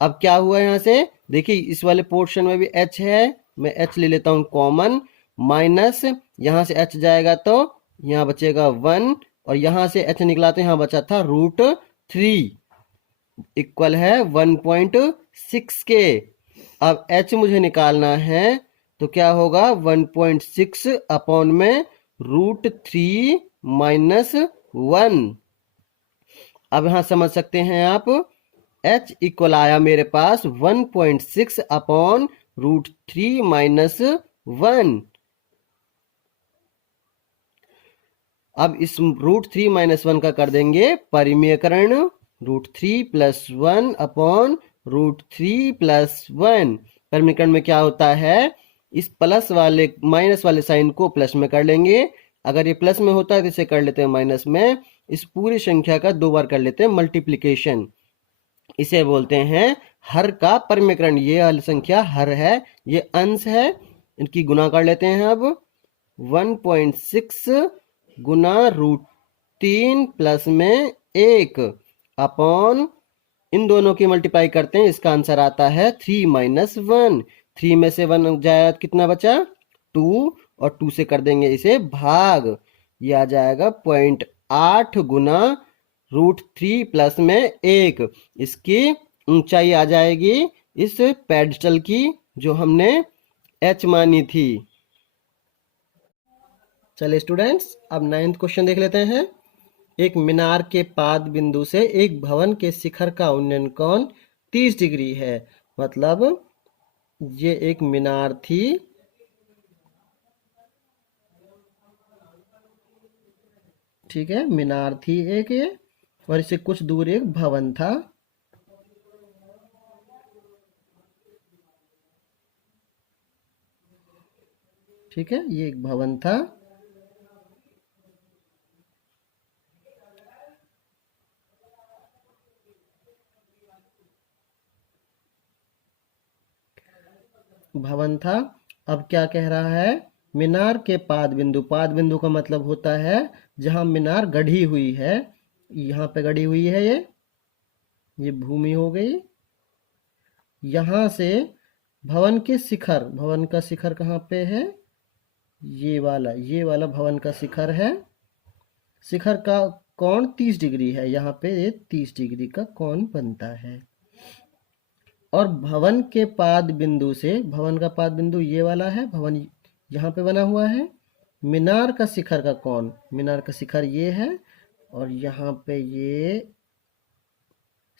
अब क्या हुआ यहां से? देखिए इस वाले पोर्शन में भी H है, मैं H ले लेता हूं कॉमन। माइनस यहां से H जाएगा तो यहां बचेगा 1, और यहां से H निकला तो यहां बचा था √3 इक्वल है 1.6 के। अब H मुझे निकालना है, तो क्या होगा? 1.6 अपॉन में √3 माइनस 1। अब यहां समझ सकते हैं आप, H इक्वल आया मेरे पास 1.6 अपॉन √3 माइनस 1। अब इस √3 माइनस 1 का कर देंगे परिमेयकरण। √3 प्लस 1 अपॉन √3 प्लस 1। परिमेयकरण में क्या होता है, इस प्लस वाले माइनस वाले साइन को प्लस में कर लेंगे। अगर ये प्लस में होता है तो इसे कर लेते हैं माइनस में। इस पूरी संख्या का 2 बार कर लेते हैं मल्टीप्लीकेशन। इसे बोलते हैं हर का परिमेयकरण। ये वाली संख्या हर है, ये अंश है, इनकी गुना कर लेते हैं। अब 1.6 गुना √3 प्लस में 1 अपॉन इन दोनों की मल्टीप्लाई करते हैं, इसका आंसर आता है 3 माइनस 1। 3 में से 1 जाए कितना बचा? 2, और 2 से कर देंगे इसे भाग, ये आ जाएगा 0.8 गुना √3 प्लस में 1। इसकी ऊंचाई आ जाएगी इस पेडस्टल की, जो हमने H मानी थी। चलिए स्टूडेंट्स, अब 9th क्वेश्चन देख लेते हैं। एक मीनार के पाद बिंदु से एक भवन के शिखर का उन्नयन कोण 30 डिग्री है। मतलब ये एक मीनार थी, ठीक है, मीनार थी एक ये, और इससे कुछ दूर एक भवन था। ठीक है, ये एक भवन था। भवन था। अब क्या कह रहा है, मीनार के पाद बिंदु का मतलब होता है जहां मीनार गढ़ी हुई है। यहाँ पे गढ़ी हुई है ये भूमि हो गई। यहाँ से भवन के शिखर, भवन का शिखर कहाँ पे है, ये वाला भवन का शिखर है। शिखर का कोण 30 डिग्री है, यहाँ पे ये 30 डिग्री का कोण बनता है। और भवन के पाद बिंदु से, भवन का पाद बिंदु ये वाला है, भवन यहाँ पे बना हुआ है। मीनार का शिखर का कोण, मीनार का शिखर ये है, और यहाँ पे ये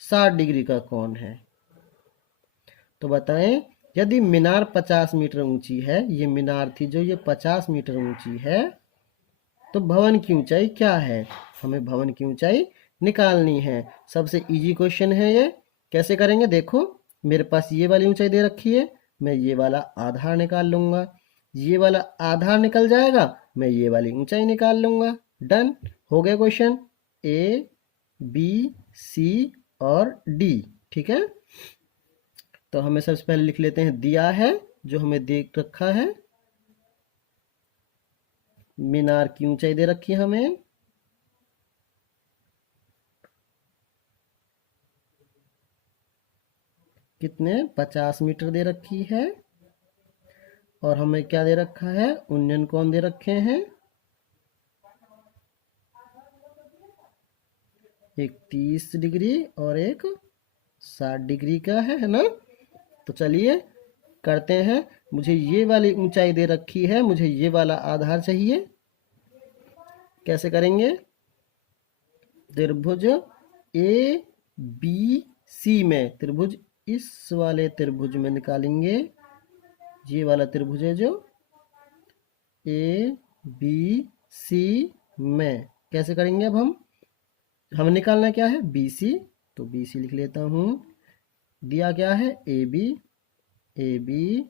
60 डिग्री का कोण है। तो बताएं, यदि मीनार 50 मीटर ऊंची है, ये मीनार थी जो ये 50 मीटर ऊंची है, तो भवन की ऊंचाई क्या है? हमें भवन की ऊंचाई निकालनी है। सबसे इजी क्वेश्चन है ये। कैसे करेंगे, देखो मेरे पास ये वाली ऊंचाई दे रखी है, मैं ये वाला आधार निकाल लूंगा। ये वाला आधार निकल जाएगा, मैं ये वाली ऊंचाई निकाल लूंगा। डन, हो गया क्वेश्चन। ए, बी, सी और डी। ठीक है, तो हमें सबसे पहले लिख लेते हैं, दिया है जो हमें देख रखा है, मीनार की ऊंचाई दे रखी है हमें, कितने 50 मीटर दे रखी है। और हमें क्या दे रखा है, उन्नयन कोण दे रखे हैं, एक 30 डिग्री और एक 60 डिग्री का है ना। तो चलिए करते हैं। मुझे ये वाली ऊंचाई दे रखी है, मुझे ये वाला आधार चाहिए। कैसे करेंगे, त्रिभुज ए बी सी में, त्रिभुज इस वाले त्रिभुज में निकालेंगे। ये वाला त्रिभुज है जो ए बी सी में। कैसे करेंगे, अब हमें निकालना क्या है, बी सी। तो बी सी लिख लेता हूँ। दिया क्या है, ए बी, ए बी।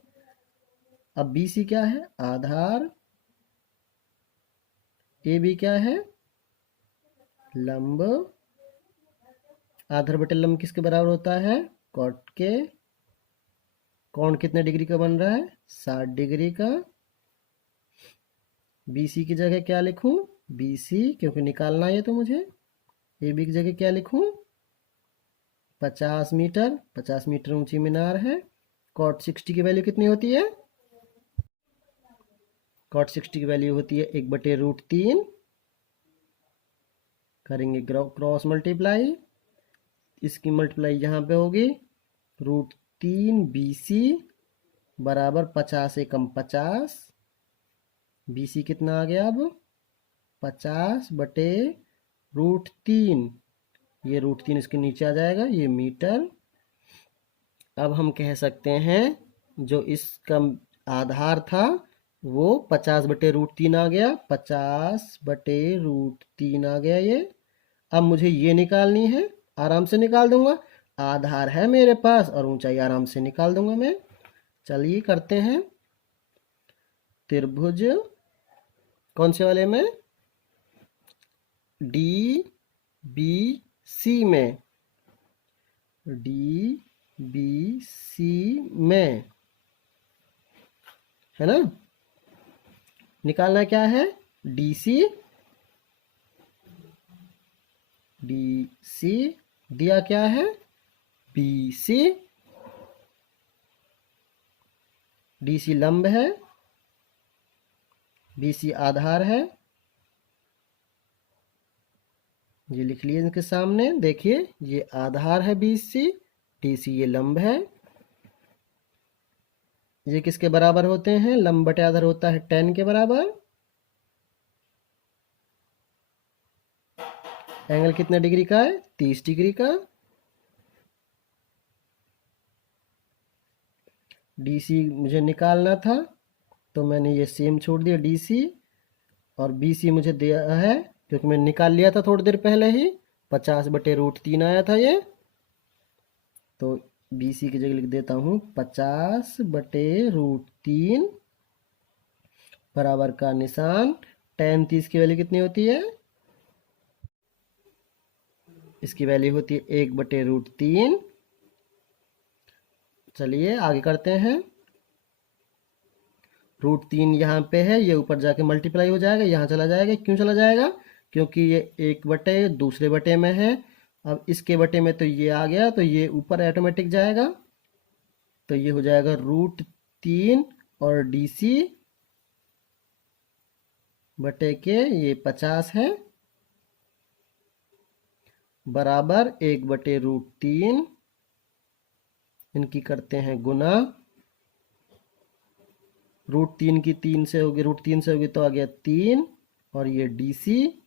अब बी सी क्या है, आधार। ए बी क्या है, लंब। आधार बटे लंब किसके बराबर होता है, कॉट के। कोण कितने डिग्री का बन रहा है, 60 डिग्री का। BC की जगह क्या लिखूं, BC, क्योंकि निकालना है तो मुझे। AB की जगह क्या लिखूं, 50 मीटर। 50 मीटर ऊंची मीनार है। कॉट 60 की वैल्यू कितनी होती है, कॉट 60 की वैल्यू होती है 1/√3। करेंगे क्रॉस मल्टीप्लाई, इसकी मल्टीप्लाई यहाँ पे होगी, √3 BC बराबर 50 एकम 50। BC कितना आ गया, अब 50/√3। ये √3 इसके नीचे आ जाएगा, ये मीटर। अब हम कह सकते हैं जो इसका आधार था वो 50/√3 आ गया, 50/√3 आ गया ये। अब मुझे ये निकालनी है, आराम से निकाल दूंगा, आधार है मेरे पास और ऊंचाई आराम से निकाल दूंगा मैं। चलिए करते हैं। त्रिभुज कौन से वाले में, डी बी सी में, डी बी सी में, है ना। निकालना क्या है, डी सी, डी सी। दिया क्या है, बी सी। डी सी लंब है, बी सी आधार है। ये लिख लिए इनके सामने, देखिए ये आधार है बी सी, डी सी ये लंब है। ये किसके बराबर होते हैं, लंब बटे आधार होता है 10 के बराबर। एंगल कितने डिग्री का है? 30 डिग्री का। डीसी मुझे निकालना था तो मैंने ये सेम छोड़ दिया डीसी, और बीसी मुझे दिया है क्योंकि मैंने निकाल लिया था थोड़ी देर पहले ही, 50/√3 आया था ये। तो बीसी की जगह लिख देता हूँ 50/√3 बराबर का निशान। tan 30 की वैल्यू कितनी होती है? इसकी वैल्यू होती है 1/√3। चलिए आगे करते हैं। √3 यहाँ पे है, ये ऊपर जाके मल्टीप्लाई हो जाएगा, यहाँ चला जाएगा। क्यों चला जाएगा? क्योंकि ये एक बटे दूसरे बटे में है। अब इसके बटे में तो ये आ गया, तो ये ऊपर ऑटोमेटिक जाएगा। तो ये हो जाएगा √3 और डीसी बटे के ये 50 है बराबर 1/√3। इनकी करते हैं गुना। √3 की 3 से होगी, √3 से होगी तो आ गया 3, और ये डीसी।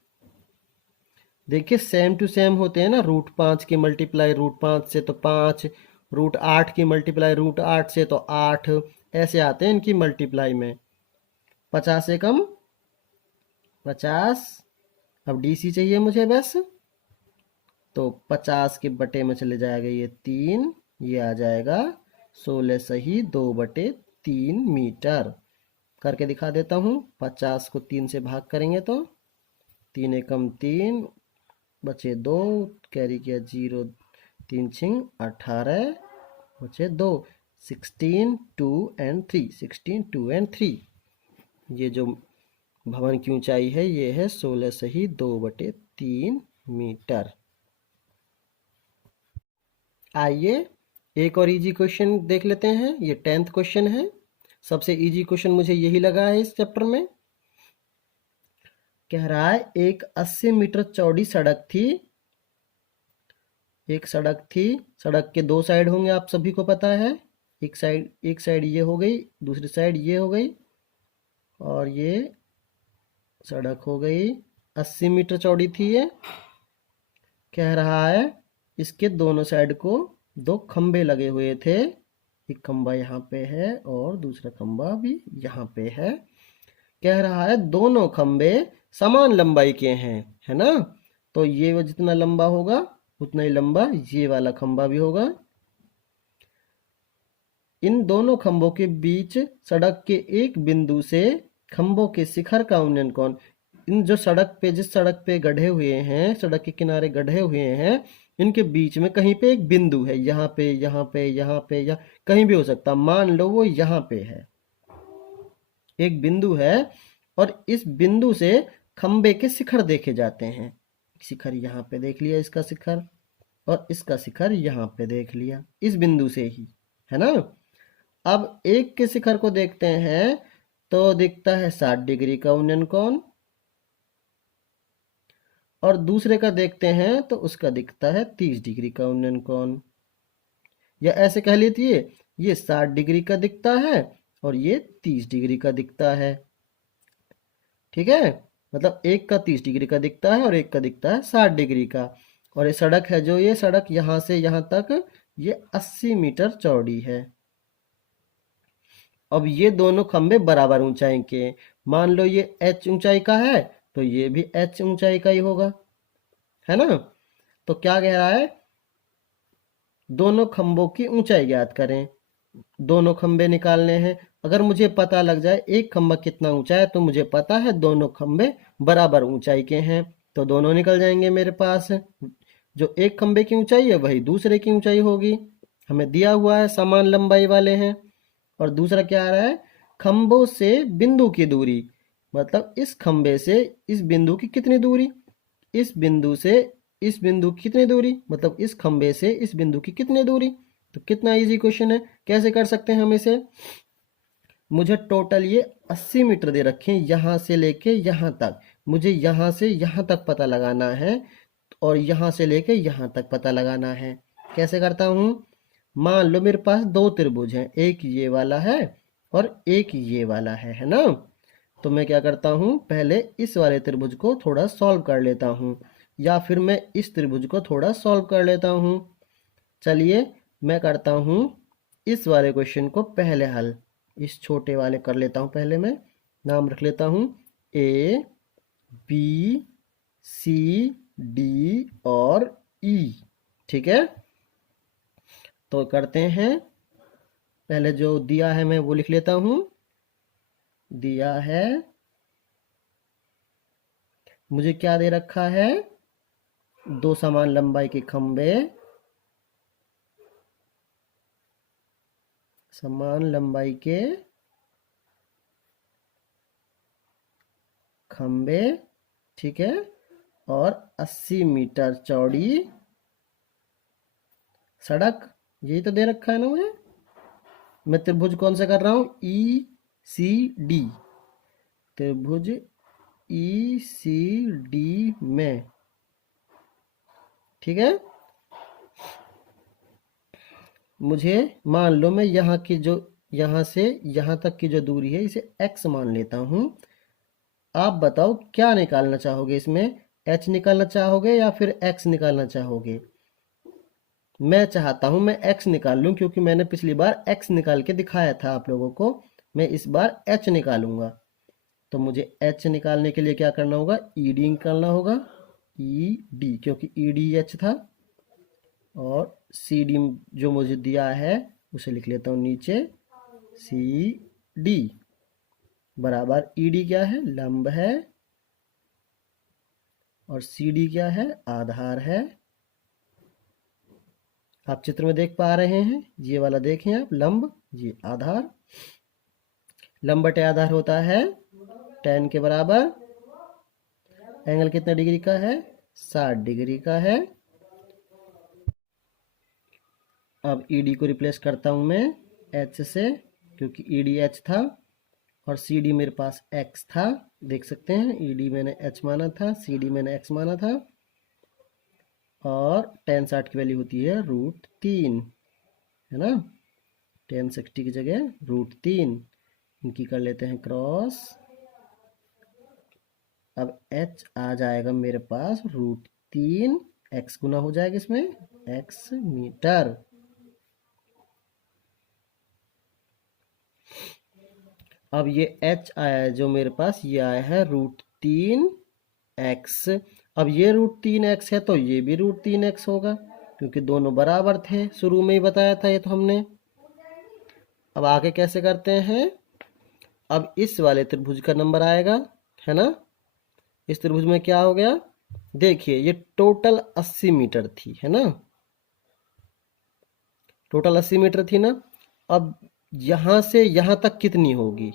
देखिए सेम टू सेम होते हैं ना, √5 की मल्टीप्लाई √5 से तो 5, √8 की मल्टीप्लाई √8 से तो 8, ऐसे आते हैं इनकी मल्टीप्लाई में। 50 से कम 50। अब डीसी चाहिए मुझे बस, तो 50 के बटे में चले जाएगा ये 3, ये आ जाएगा 16 सही 2/3 मीटर। करके दिखा देता हूँ। 50 को 3 से भाग करेंगे तो 3 एकम 3, बचे 2, कैरी किया 0, 3 छिंग 18, बचे 2, 16 2 एंड 3, 16 2 एंड 3। ये जो भवन की ऊंचाई है ये है 16 सही 2/3 मीटर। आइए एक और इजी क्वेश्चन देख लेते हैं। ये 10th क्वेश्चन है, सबसे इजी क्वेश्चन मुझे यही लगा है इस चैप्टर में। कह रहा है एक 80 मीटर चौड़ी सड़क थी। एक सड़क थी, सड़क के 2 साइड होंगे, आप सभी को पता है। एक साइड ये हो गई, दूसरी साइड ये हो गई, और ये सड़क हो गई। 80 मीटर चौड़ी थी ये। कह रहा है इसके दोनों साइड को 2 खंबे लगे हुए थे। एक खंबा यहाँ पे है और दूसरा खंबा भी यहाँ पे है। कह रहा है दोनों खंबे समान लंबाई के हैं, है ना। तो ये वो जितना लंबा होगा उतना ही लंबा ये वाला खंबा भी होगा। इन दोनों खंभों के बीच सड़क के एक बिंदु से खंभों के शिखर का उन्नयन कोण। इन जो सड़क पे, जिस सड़क पे गड्ढे हुए हैं, सड़क के किनारे गड्ढे हुए हैं, इनके बीच में कहीं पे एक बिंदु है, यहाँ पे यहाँ पे यहाँ पे, या कहीं भी हो सकता। मान लो वो यहाँ पे है, एक बिंदु है, और इस बिंदु से खंबे के शिखर देखे जाते हैं। शिखर यहाँ पे देख लिया इसका शिखर, और इसका शिखर यहाँ पे देख लिया, इस बिंदु से ही, है ना। अब एक के शिखर को देखते हैं तो दिखता है 60 डिग्री का उन्नयन कोण, और दूसरे का देखते हैं तो उसका दिखता है 30 डिग्री का उन्नयन कोण। या ऐसे कह लीजिए ये 60 डिग्री का दिखता है और ये 30 डिग्री का दिखता है। ठीक है, मतलब एक का 30 डिग्री का दिखता है और एक का दिखता है 60 डिग्री का। और ये सड़क है, जो ये सड़क यहाँ से यहाँ तक ये 80 मीटर चौड़ी है। अब ये दोनों खंबे बराबर ऊंचाई के। मान लो ये h ऊंचाई का है तो ये भी h ऊंचाई का ही होगा, है ना। तो क्या कह रहा है, दोनों खंभों की ऊंचाई ज्ञात करें। दोनों खंबे निकालने हैं। अगर मुझे पता लग जाए एक खंबा कितना ऊंचा है तो मुझे पता है दोनों खंबे बराबर ऊंचाई के हैं, तो दोनों निकल जाएंगे मेरे पास। जो एक खंबे की ऊंचाई है वही दूसरे की ऊंचाई होगी, हमें दिया हुआ है समान लंबाई वाले हैं। और दूसरा क्या आ रहा है, खंभों से बिंदु की दूरी, मतलब इस खंबे से इस बिंदु की कितनी दूरी, इस बिंदु से इस बिंदु की कितनी दूरी, मतलब इस खंबे से इस बिंदु की कितनी दूरी। तो कितना इजी क्वेश्चन है, कैसे कर सकते हैं हम इसे। मुझे टोटल ये 80 मीटर दे रखे हैं, यहाँ से लेके यहाँ तक। मुझे यहाँ से यहाँ तक पता लगाना है और यहाँ से लेके यहाँ तक पता लगाना है। कैसे करता हूँ, मान लो मेरे पास 2 त्रिभुज हैं, एक ये वाला है और एक ये वाला है ना। तो मैं क्या करता हूँ, पहले इस वाले त्रिभुज को थोड़ा सॉल्व कर लेता हूँ। या फिर मैं इस त्रिभुज को थोड़ा सॉल्व कर लेता हूँ। चलिए मैं करता हूँ इस वाले क्वेश्चन को पहले हल। इस छोटे वाले कर लेता हूँ पहले, मैं नाम रख लेता हूँ ए बी सी डी और ई। ठीक है, तो करते हैं। पहले जो दिया है मैं वो लिख लेता हूँ। दिया है, मुझे क्या दे रखा है, 2 समान लंबाई के खंबे, समान लंबाई के खंबे, ठीक है, और 80 मीटर चौड़ी सड़क। यही तो दे रखा है ना मुझे। मैं त्रिभुज कौन सा कर रहा हूँ, ई सी डी, त्रिभुज ई सी डी में। ठीक है, मुझे मान लो मैं यहाँ की जो, यहाँ से यहाँ तक की जो दूरी है इसे x मान लेता हूँ। आप बताओ क्या निकालना चाहोगे इसमें, h निकालना चाहोगे या फिर x निकालना चाहोगे। मैं चाहता हूं मैं x निकाल लूं, क्योंकि मैंने पिछली बार x निकाल के दिखाया था आप लोगों को। मैं इस बार h निकालूंगा। तो मुझे h निकालने के लिए क्या करना होगा, ed निकालना होगा, ed, क्योंकि ed h था। और cd जो मुझे दिया है उसे लिख लेता हूँ नीचे, cd बराबर ed क्या है, लंब है, और cd क्या है, आधार है। आप चित्र में देख पा रहे हैं, ये वाला देखें आप, लंब, ये आधार। लंब बटे आधार होता है tan के बराबर। एंगल कितने डिग्री का है, 60 डिग्री का है। अब ED को रिप्लेस करता हूं मैं H से, क्योंकि ED H था और CD मेरे पास X था। देख सकते हैं, ED मैंने H माना था, CD मैंने X माना था। और tan 60 की वैल्यू होती है √3, है ना। tan 60 की जगह √3, इनकी कर लेते हैं क्रॉस। अब H आ जाएगा मेरे पास √3, X गुना हो जाएगा इसमें, X मीटर। अब ये H आया है जो मेरे पास, ये आया है √3x। अब ये √3x है तो ये भी √3x होगा, क्योंकि दोनों बराबर थे, शुरू में ही बताया था ये तो हमने। अब आगे कैसे करते हैं, अब इस वाले त्रिभुज का नंबर आएगा, है ना। इस त्रिभुज में क्या हो गया, देखिए ये टोटल 80 मीटर थी, है ना, टोटल 80 मीटर थी ना। अब यहां से यहां तक कितनी होगी,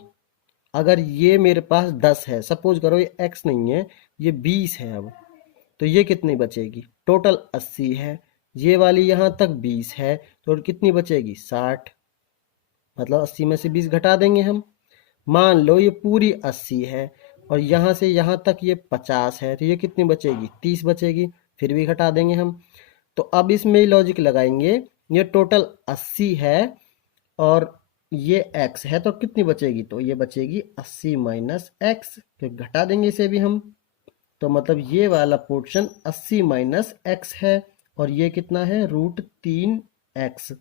अगर ये मेरे पास 10 है, सपोज करो ये x नहीं है, ये 20 है। अब तो ये कितनी बचेगी, टोटल 80 है, ये वाली यहां तक 20 है, तो कितनी बचेगी, 60। मतलब 80 में से 20 घटा देंगे हम। मान लो ये पूरी 80 है और यहाँ से यहाँ तक ये 50 है, तो ये कितनी बचेगी, 30 बचेगी, फिर भी घटा देंगे हम। तो अब इसमें ही लॉजिक लगाएंगे, ये टोटल 80 है और ये x है, तो कितनी बचेगी, तो ये बचेगी 80 माइनस एक्स, क्योंकि घटा देंगे इसे भी हम। तो मतलब ये वाला पोर्शन 80 माइनस एक्स है, और ये कितना है, √3x।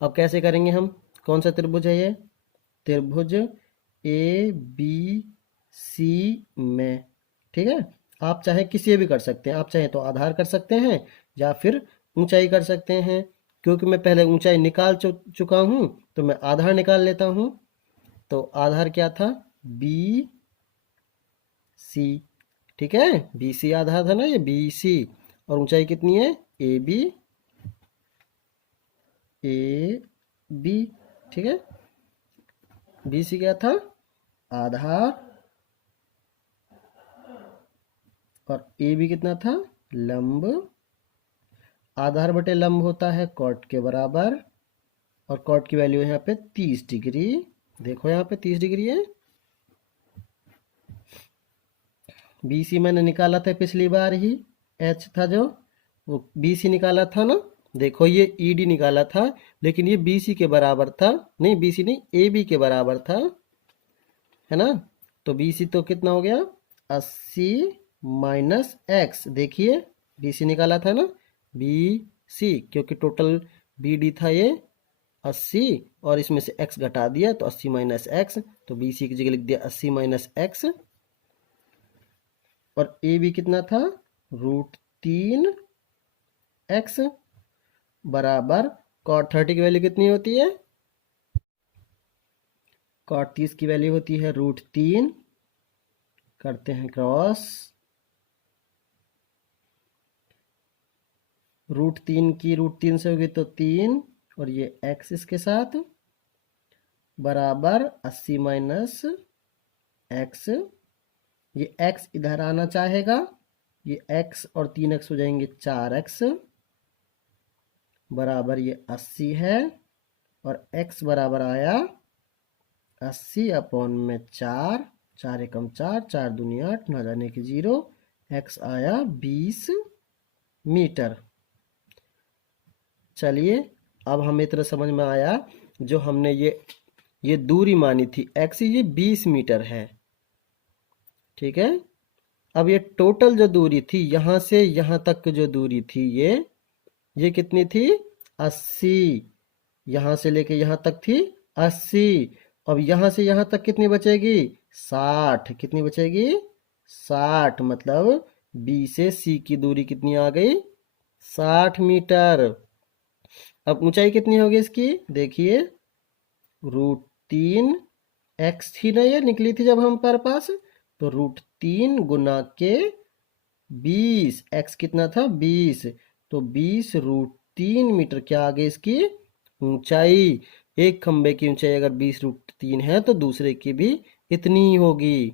अब कैसे करेंगे हम, कौन सा त्रिभुज है ये, त्रिभुज ए बी सी में। ठीक है, आप चाहे किसी भी कर सकते हैं, आप चाहे तो आधार कर सकते हैं या फिर ऊंचाई कर सकते हैं। क्योंकि मैं पहले ऊंचाई निकाल चुका हूं, तो मैं आधार निकाल लेता हूं। तो आधार क्या था, बी सी। ठीक है, बी सी आधार था ना, ये बी सी। और ऊंचाई कितनी है, ए बी, ए बी। ठीक है, बी सी क्या था, आधार, और ए बी कितना था, लंब। आधार बटे लंब होता है कॉट के बराबर, और कॉट की वैल्यू है यहाँ पे 30 डिग्री। देखो यहाँ पे 30 डिग्री है। BC मैंने निकाला था पिछली बार ही, H था जो, वो BC निकाला था ना। देखो ये ED निकाला था, लेकिन ये BC के बराबर था, नहीं BC नहीं, AB के बराबर था, है ना। तो BC तो कितना हो गया, 80 माइनस एक्स। देखिए BC निकाला था ना, BC, क्योंकि टोटल BD था ये 80 और इसमें से x घटा दिया तो 80 माइनस एक्स, तो BC की जगह लिख दिया 80 माइनस एक्स। और AB कितना था, √3x बराबर cot 30 की वैल्यू कितनी होती है, cot 30 की वैल्यू होती है √3, करते हैं क्रॉस, √3 की √3 से होगी तो 3 और ये x इसके साथ बराबर 80 माइनस एक्स। ये x इधर आना चाहेगा, ये x और 3x हो जाएंगे 4x बराबर ये 80 है, और x बराबर आया 80 अपॉन में 4, 4 एकम 4, 4 दूनी 8, ना जाने की 0, x आया 20 मीटर। चलिए अब हमें इतना समझ में आया, जो हमने ये दूरी मानी थी x, ये 20 मीटर है, ठीक है। अब ये टोटल जो दूरी थी यहाँ से यहाँ तक की जो दूरी थी ये कितनी थी, 80, यहाँ से लेके यहाँ तक थी 80। अब यहाँ से यहाँ तक कितनी बचेगी, 60, कितनी बचेगी, 60, मतलब B से C की दूरी कितनी आ गई, 60 मीटर। अब ऊंचाई कितनी होगी इसकी, देखिए √3x थी ना, ये निकली थी जब हम पर पास, तो √3 गुना के 20, x कितना था 20, तो 20 √3 मीटर क्या आ गई इसकी ऊंचाई। एक खंबे की ऊंचाई अगर 20 √3 है तो दूसरे की भी इतनी ही होगी।